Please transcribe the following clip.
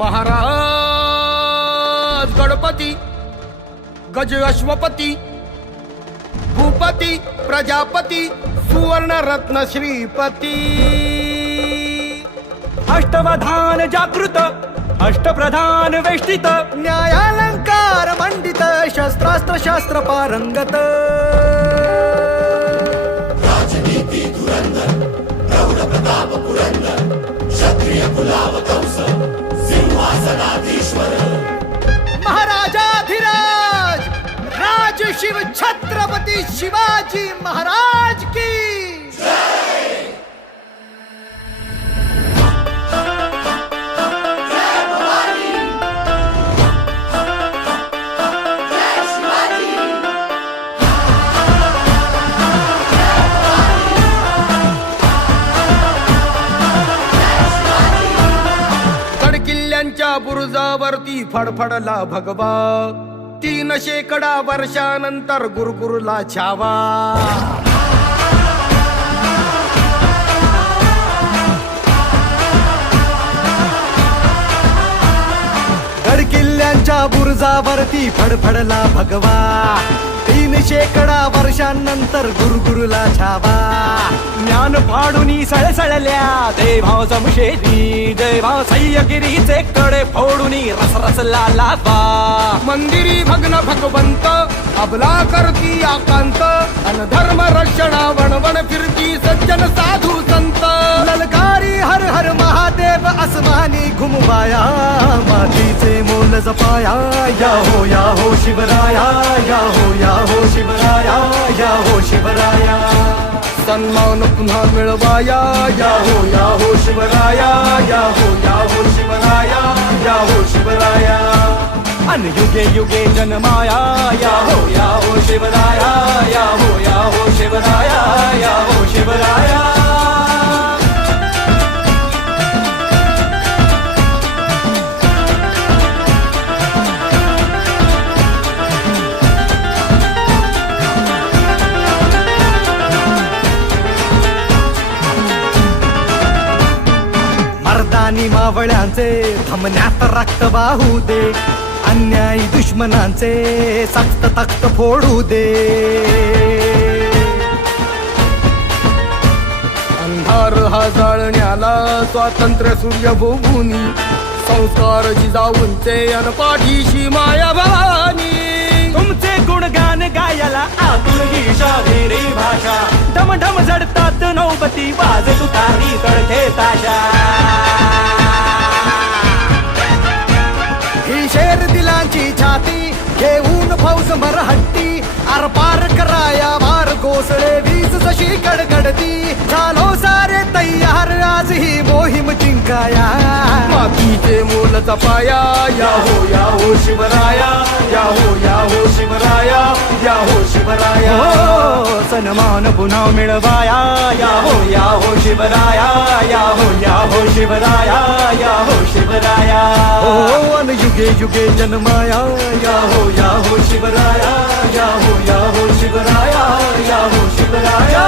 महाराज गणपती गज अश्वपती भूपती प्रजापती सुवर्ण रत्न श्रीपती अष्टवधान जागृत अष्टप्रधान वेष्टित न्यायालंकार मंडित शस्त्रास्त्र शास्त्र पारंगत राजनीती धुरंधर प्रौढ प्रताप पुरंदर क्षत्रिय कुलाव कंस सिंहासनाधीश्वर महाराजाधिराज राज शिव छत्रपती शिवाजी महाराज की बुरुजावरती फडफडला भगवा 3 शेकडा वर्षानंतर गुरुकुरला छावा गडकिल्ल्यांच्या बुरुजावरती फडफडला भगवा 3 शेकडा वर्षांनंतर गुरुकुरला छावा ज्ञान फाडूनी सळसळल्या देभाव जमशेदी देभाव सह्यगिरीचे कडे फोडूनी रसरसला लावा मंदिरी भग्न भगवंत अबला करती आकांत अनधर्म रक्षणा वणवण फिरती सज्जन साधू संत ललकारी हर हर महादेव असमानी घुमवाया मातीचे मोल जपाया या हो शिवराया या हो शिवराया या हो शिवराया सन्मान पुन्हा मिळवाया या हो शिवराया या हो शिवराया या हो शिवराया अन युगे युगे जन्माया या हो शिवराया या हो शिवराया या हो शिवराया मर्दानी मावळ्यांचे थमण्यात रक्त वाहू दे अन्यायी दुश्मनांचे सक्त तख्त फोडू दे अंधार हा जाळण्याला स्वातंत्र्य सूर्य भोगुनी संस्कार जिजाऊंचे अनपाठीशी माया भवानी तुमचे गुणगान गायला आतुर ही शाहिरी भाषा ढमढम झडतात नौबती वाज तुतारी तडके ताशा ही शेर दिलांची छाती घेऊन फौज मरहट्टी आरपार कराया वार कोसळे वीज जशी गडगडती झालो सारे तय्यार आज ही मोहीम जिंकाया मातीचे मोल जपाया या हो शिवराया या हो शिवराया या हो शिवराया सन्मान पुन्हा मिळवाया या हो शिवराया या हो शिवराया या हो शिवराया ओ अन युगे युगे जन्माया या हो शिवराया या हो शिवराया या हो शिवराया